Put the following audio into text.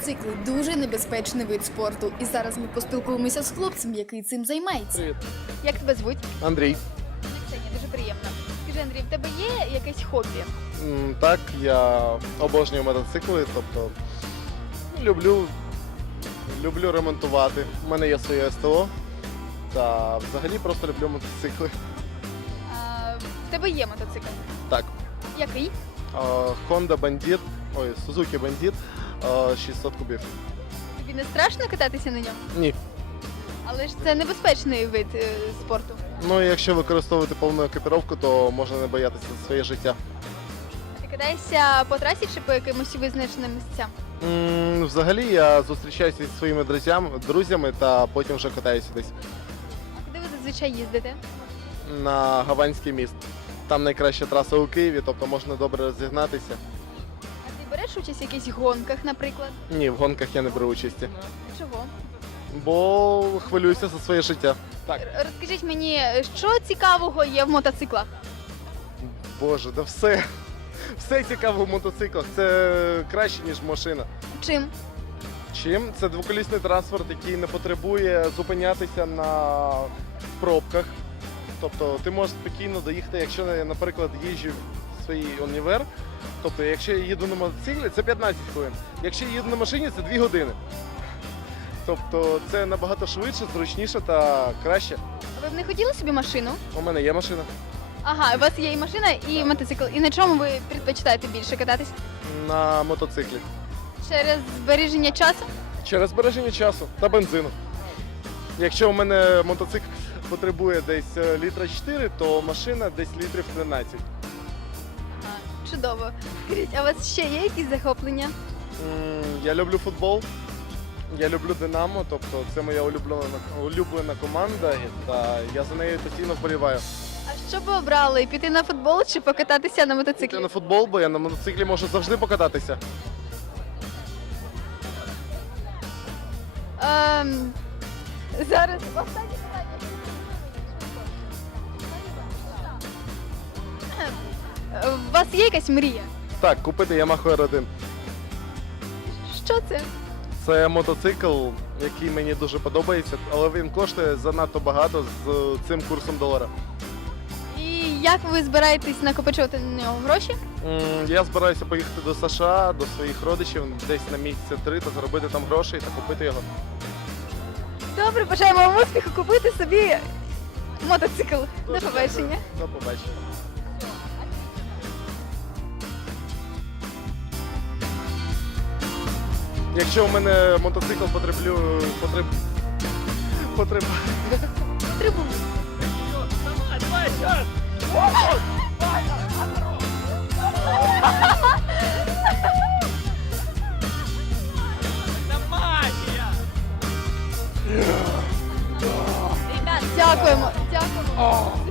Мотоцикли дуже небезпечний вид спорту. І зараз ми поспілкуємося з хлопцем, який цим займається. Привіт, Як тебе звуть? Андрій. Ксенія, дуже приємно. Скажи, Андрій, в тебе є якесь хобі? М, Так, я обожнюю мотоцикли, тобто люблю, люблю ремонтувати. У мене є своє СТО. Та взагалі просто люблю мотоцикли. А, в тебе є мотоцикл. Так, Який? Honda Bandit, ой, Suzuki Bandit, а, 600 кубів. Тобі не страшно кататися на ньому? Ні. Але ж це небезпечний вид е, спорту. Ну, якщо використовувати повну екіпіровку, то можна не боятися за своє життя. Ти катаєшся по трасі чи по якимось визначеним місцям? М, Взагалі я зустрічаюся зі своїми друзями, друзями та потім вже катаюся десь А куди ви зазвичай їздите? на Гаванський міст. Там найкраща траса у Києві, тобто можна добре розігнатися. Береш участь в якихось гонках, наприклад? Ні, в гонках я не беру участі, Чого? бо хвилююся за своє життя. Так, Р- Розкажіть мені, що цікавого є в мотоциклах? боже, да все. Все цікаво в мотоциклах. Це краще, ніж машина. Чим? Чим? Це двоколісний транспорт, який не потребує зупинятися на пробках. Тобто ти можеш спокійно доїхати, якщо наприклад, їжджу в свій універ. Тобто, якщо я їду на мотоциклі, це 15 хвилин. Якщо я їду на машині, це 2 години. Тобто це набагато швидше, зручніше та краще. А ви б не хотіли собі машину? У мене є машина Ага, у вас є і машина, і мотоцикл. І на чому ви предпочитаєте більше кататись? на мотоциклі. Через збереження часу? Через збереження часу та бензину. Якщо у мене мотоцикл потребує десь е, літра 4, то машина десь літрів 13. Чудово. Скажіть, а у вас ще є якісь захоплення? М, Я люблю футбол. Я люблю Динамо, тобто це моя улюблена, улюблена команда, і- та я за нею постійно вболіваю. А що ви обрали? Піти на футбол чи покататися на мотоциклі? на футбол, бо я на мотоциклі можу завжди покататися. Ем, зараз останнє вас є якась мрія? Так, купити Yamaha R1. Що це? Це мотоцикл, який мені дуже подобається, але він коштує занадто багато з цим курсом долара. І як ви збираєтесь накопичувати на нього гроші? М, Я збираюся поїхати до США, до своїх родичів десь на місяця три та заробити там грошей та купити його. Добре, бажаємо вам успіху купити собі мотоцикл. До Дуже побачення. дякую. До побачення. Якщо у мене мотоцикл потреблю, потреб, потреб, дякуємо. Дякуємо.